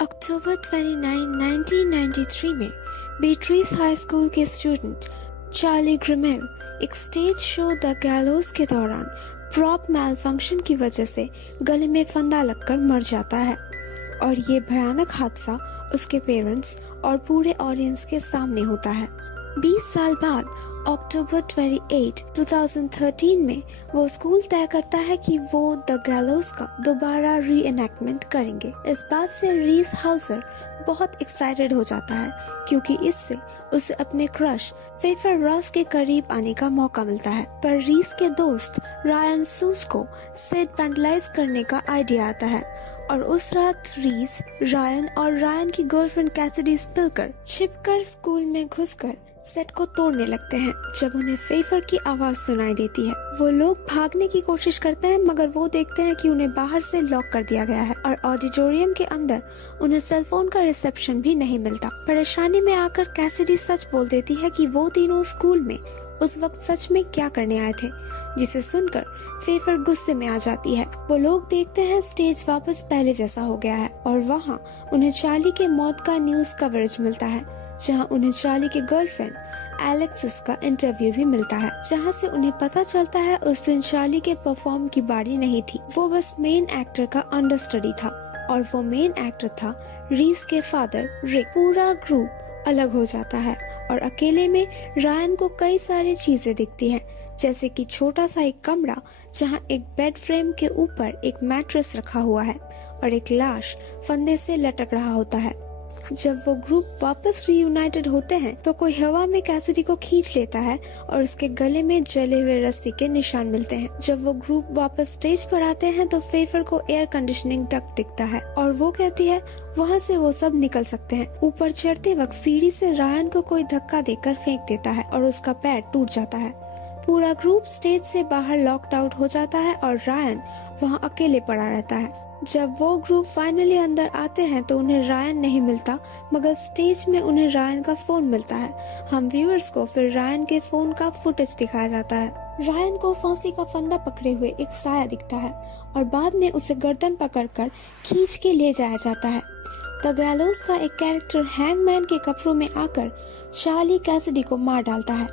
अक्टूबर 29, 1993 में बीट्रीज high school के student Charlie ग्रिमेल एक स्टेज शो द गैलोस के दौरान प्रॉप मैलफंक्शन की वजह से गले में फंदा लगकर मर जाता है और ये भयानक हादसा उसके पेरेंट्स और पूरे ऑडियंस के सामने होता है। 20 साल बाद अक्टूबर 28, 2013 में वो स्कूल तय करता है कि वो द गैलोस का दोबारा री एनेक्टमेंट करेंगे। इस बात से रीस हाउसर बहुत एक्साइटेड हो जाता है क्योंकि इससे उसे अपने क्रश फेफर रॉस के करीब आने का मौका मिलता है। पर रीस के दोस्त रायन सूस को सेट वैंडलाइज करने का आइडिया आता है और उस रात रीस, रायन और रायन की गर्लफ्रेंड कैसिडी स्पिलकर छिपकर स्कूल में घुसकर सेट को तोड़ने लगते हैं। जब उन्हें फेफर की आवाज सुनाई देती है वो लोग भागने की कोशिश करते हैं मगर वो देखते हैं कि उन्हें बाहर से लॉक कर दिया गया है और ऑडिटोरियम के अंदर उन्हें सेलफोन का रिसेप्शन भी नहीं मिलता। परेशानी में आकर कैसिडी सच बोल देती है कि वो तीनों स्कूल में उस वक्त सच में क्या करने आए थे, जिसे सुनकर फेफर गुस्से में आ जाती है। वो लोग देखते हैं स्टेज वापस पहले जैसा हो गया है और वहाँ उन्हें चार्ली के मौत का न्यूज कवरेज मिलता है जहां उन्हें चार्ली के गर्लफ्रेंड एलेक्सिस का इंटरव्यू भी मिलता है, जहां से उन्हें पता चलता है उस दिन चार्ली के परफॉर्म की बारी नहीं थी। वो बस मेन एक्टर का अंडरस्टडी था और वो मेन एक्टर था रीस के फादर रिक। पूरा ग्रुप अलग हो जाता है और अकेले में रायन को कई सारी चीजें दिखती हैं, जैसे कि छोटा सा एक कमरा जहां एक बेड फ्रेम के ऊपर एक मैट्रेस रखा हुआ है और एक लाश फंदे से लटक रहा होता है। जब वो ग्रुप वापस रीयूनाइटेड होते हैं तो कोई हवा में कैसिडी को खींच लेता है और उसके गले में जले हुए रस्सी के निशान मिलते हैं। जब वो ग्रुप वापस स्टेज पर आते हैं तो फेफर को एयर कंडीशनिंग डक्ट दिखता है और वो कहती है वहाँ से वो सब निकल सकते हैं। ऊपर चढ़ते वक्त सीढ़ी से रायन को कोई धक्का देकर फेंक देता है और उसका पैर टूट जाता है। पूरा ग्रुप स्टेज से बाहर लॉक्ड आउट हो जाता है और रायन वहाँ अकेले पड़ा रहता है। जब वो ग्रुप फाइनली अंदर आते हैं तो उन्हें रायन नहीं मिलता मगर स्टेज में उन्हें रायन का फोन मिलता है। हम व्यूअर्स को फिर रायन के फोन का फुटेज दिखाया जाता है। रायन को फांसी का फंदा पकड़े हुए एक साया दिखता है और बाद में उसे गर्दन पकड़कर खींच के ले जाया जाता है। द गैलोस का एक कैरेक्टर हैंगमैन के कपड़ों में आकर चार्ली कैसिडी को मार डालता है।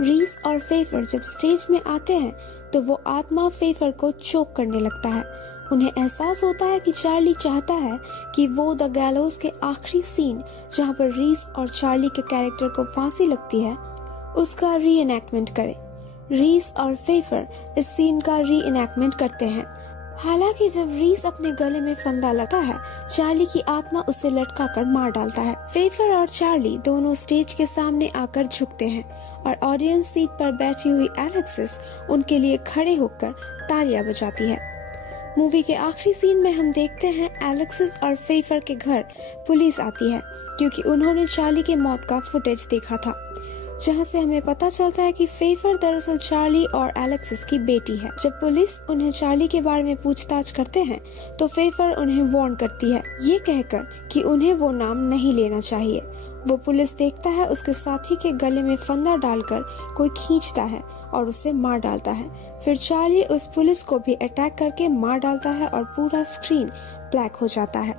रीस और फेफर जब स्टेज में आते हैं तो वो आत्मा फेफर को चोक करने लगता है। उन्हें एहसास होता है कि चार्ली चाहता है कि वो द गैलोस के आखिरी सीन जहां पर रीस और चार्ली के कैरेक्टर को फांसी लगती है उसका री एनेक्टमेंट करे। रीस और फेफर इस सीन का री एनेक्टमेंट करते हैं। हालांकि जब रीस अपने गले में फंदा लगता है चार्ली की आत्मा उसे लटका कर मार डालता है। फेफर और चार्ली दोनों स्टेज के सामने आकर झुकते हैं और ऑडियंस सीट पर बैठी हुई एलेक्सिस उनके लिए खड़े होकर तालियां बजाती है। मूवी के आखिरी सीन में हम देखते हैं एलेक्सिस और फेफर के घर पुलिस आती है क्योंकि उन्होंने चार्ली के मौत का फुटेज देखा था, जहां से हमें पता चलता है कि फेफर दरअसल चार्ली और एलेक्सिस की बेटी है। जब पुलिस उन्हें चार्ली के बारे में पूछताछ करते हैं तो फेफर उन्हें वार्न करती है ये कहकर कि उन्हें वो नाम नहीं लेना चाहिए। वो पुलिस देखता है उसके साथी के गले में फंदा डालकर कोई खींचता है और उसे मार डालता है। फिर चार्ली उस पुलिस को भी अटैक करके मार डालता है और पूरा स्क्रीन ब्लैक हो जाता है।